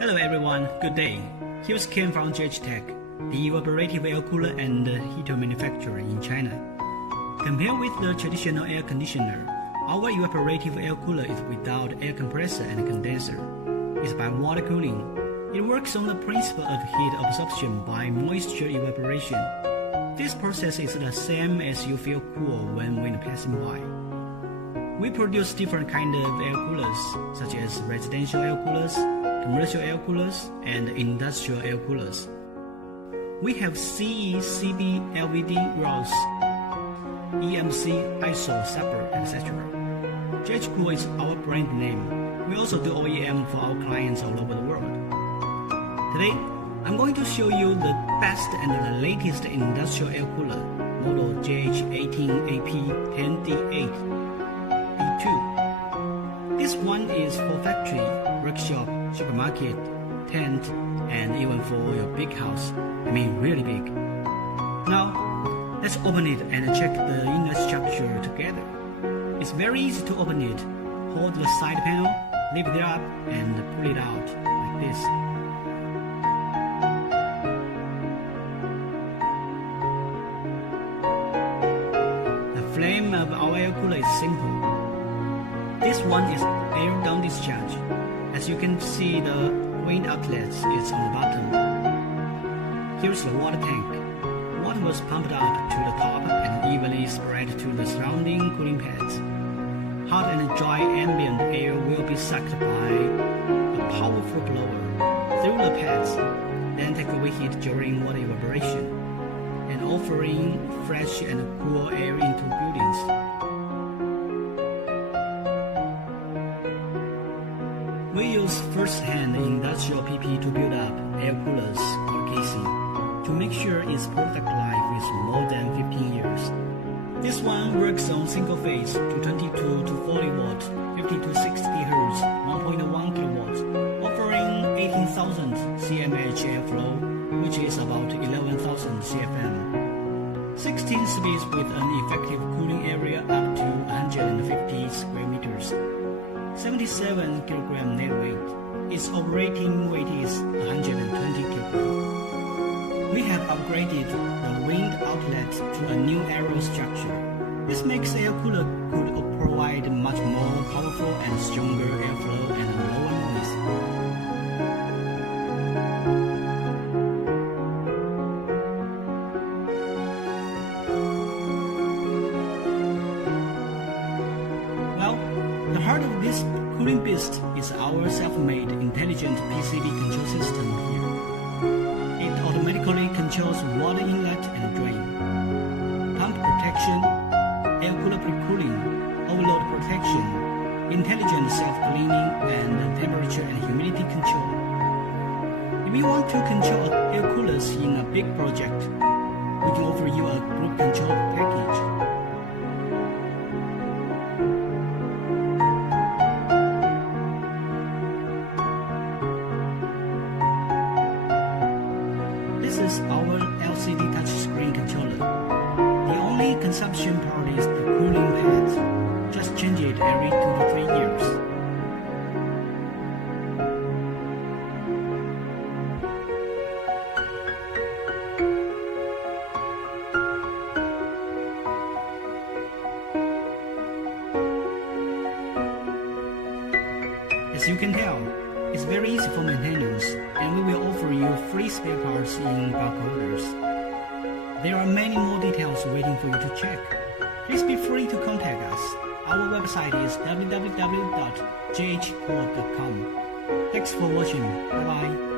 Hello everyone, good day. Here's Ken from JH Tech, the evaporative air cooler and heater manufacturer in China. Compared with the traditional air conditioner, our evaporative air cooler is without air compressor and condenser. It's by water cooling. It works on the principle of heat absorption by moisture evaporation. This process is the same as you feel cool when wind passing by. We produce different kinds of air coolers, such as residential air coolers, commercial air coolers, and industrial air coolers. We have CE, CB, LVD, ROS, EMC, ISO, SPRC, etc. JH Cool is our brand name. We also do OEM for our clients all over the world. Today, I'm going to show you the best and the latest industrial air cooler, Model JH18AP-10D8-B2. This one is for factory, workshop, supermarket, tent, and even for your big house. I mean really big. Now, let's open it and check the inlet structure together. It's very easy to open it. Hold the side panel, lift it up, and pull it out like this. The flame of our air cooler is simple. This one is air down discharge. As you can see, the wind outlet is on the bottom. Here's the water tank. Water was pumped up to the top and evenly spread to the surrounding cooling pads. Hot and dry ambient air will be sucked by a powerful blower through the pads, then take away heat during water evaporation, and offering fresh and cool air into buildings. We use first-hand industrial PP to build up air coolers or casing to make sure its product life is more than 15 years. This one works on single phase 222 to 40 watt, 50 to 60 Hz, 1.1 kilowatts, offering 18,000 cmH airflow, which is about 11,000 CFM. 16 speeds with an effective cooling area up to 150 square meters. 77 kg net weight. Its operating weight is 120 kg. We have upgraded the wind outlet to a new aero structure. This makes air cooler could provide much more powerful and stronger airflow and lower noise. Well, the heart of this cooling beast is our self-made intelligent PCB control system here. It automatically controls water inlet and drain, pump protection, air cooler pre-cooling, overload protection, intelligent self-cleaning, and temperature and humidity control. If you want to control air coolers in a big project, we can offer you a group control package. This is our LCD touchscreen controller. The only consumption part is the cooling pads. Just change it every 2 to 3 years. As you can tell, it's very easy for maintenance, and we will offer you free spare parts in bulk orders. There are many more details waiting for you to check. Please be free to contact us. Our website is www.jhcool.com. Thanks for watching. Bye-bye.